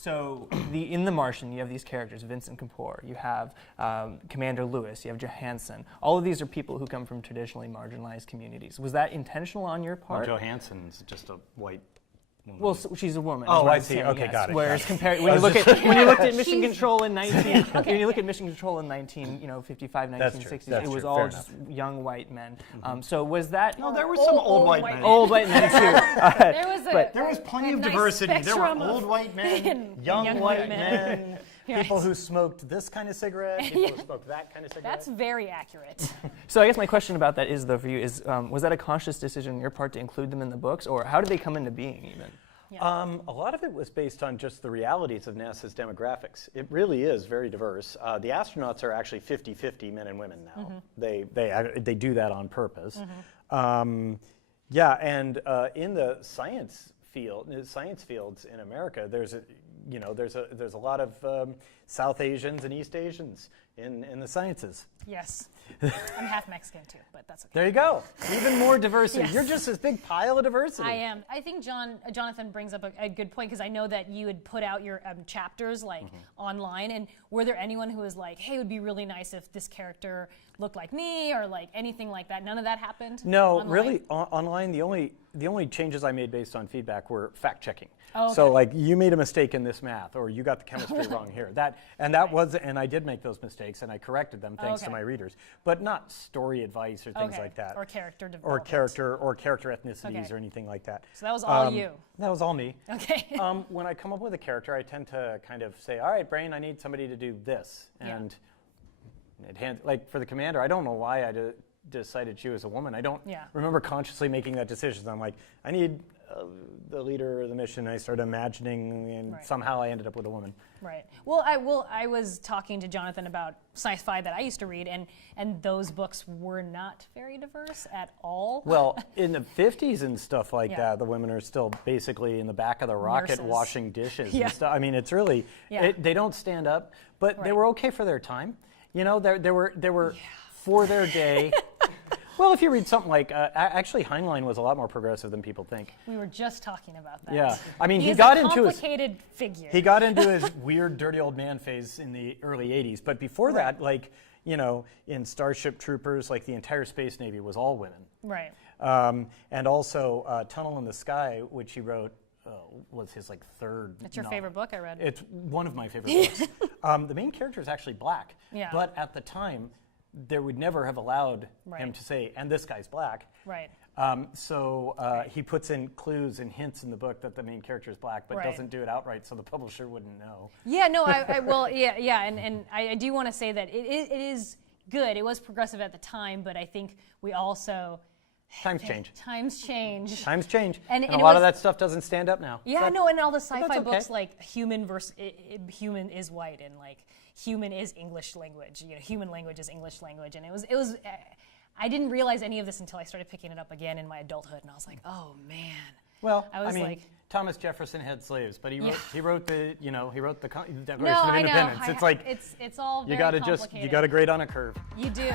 So in The Martian, you have these characters, Vincent Kapoor, you have Commander Lewis, you have Johansson. All of these are people who come from traditionally marginalized communities. Was that intentional on your part? Well, Johansson's just a white woman. Well, so she's a woman. Oh, is what I I'm see. saying, Okay, yes. got it. Whereas got it. compared when you looked at Mission Control in 1955, That's true. 1960s, That's it was true. all Fair just young white men. So was that? No, there were some old white men. Old white men too. There was plenty of nice diversity. There were spectrum of old white men, and young young white white men, men. people who smoked this kind of cigarette, people who smoked that kind of cigarette. That's very accurate. So I guess my question about that is, though, for you is, was that a conscious decision on your part to include them in the books, or how did they come into being, even? A lot of it was based on just the realities of NASA's demographics. It really is very diverse. The astronauts are actually 50-50 men and women now. They do that on purpose. Yeah, and in the science fields in America, there's a lot of South Asians and East Asians in the sciences. Yes. I'm half Mexican too, but that's okay. There you go. Even more diversity. Yes. You're just this big pile of diversity. I am. I think Jonathan brings up a good point, because I know that you had put out your chapters online, and were there anyone who was like, hey, it would be really nice if this character looked like me, or like anything like that? None of that happened? No, online? really, online, the only changes I made based on feedback were fact-checking. Oh, okay. So like, you made a mistake in this math, or you got the chemistry wrong here. And I did make those mistakes, and I corrected them thanks to my readers, but not story advice or things like that. Or character development. Or character ethnicities or anything like that. So that was all you. That was all me. Okay. When I come up with a character, I tend to kind of say, all right, brain, I need somebody to do this. And like for the commander, I don't know why I decided she was a woman. I don't remember consciously making that decision. I'm like, I need the leader of the mission. I started imagining, and somehow I ended up with a woman. Right. Well, I was talking to Jonathan about sci-fi that I used to read, and those books were not very diverse at all. Well, in the 50s and stuff like that, the women are still basically in the back of the rocket Nurses. washing dishes and stuff. I mean, it's really, they don't stand up, but they were okay for their time. You know, they were for their day. Well, if you read something like, actually Heinlein was a lot more progressive than people think. We were just talking about that. Yeah, I mean, he got a into his complicated figure. He got into his weird, dirty old man phase in the early '80s, but before that, like, you know, in Starship Troopers, like the entire Space Navy was all women. Right. And also Tunnel in the Sky, which he wrote, was his like third. It's your novel. favorite book I read. It's one of my favorite books. The main character is actually black, but at the time, they would never have allowed him to say, and this guy's black. Right. So he puts in clues and hints in the book that the main character is black, but doesn't do it outright, so the publisher wouldn't know. Yeah, no, and I do want to say that it is good. It was progressive at the time, but I think we also... Times change. Times change. Times change. And a lot of that stuff doesn't stand up now. Yeah, no, and all the sci-fi okay. books like human versus human is white, and like human is English language. You know, human language is English language, and it was. I didn't realize any of this until I started picking it up again in my adulthood, and I was like, oh man. Well, I mean, Thomas Jefferson had slaves, but he wrote the Declaration No, of I know. Independence. It's like it's all very you got to grade on a curve. You do.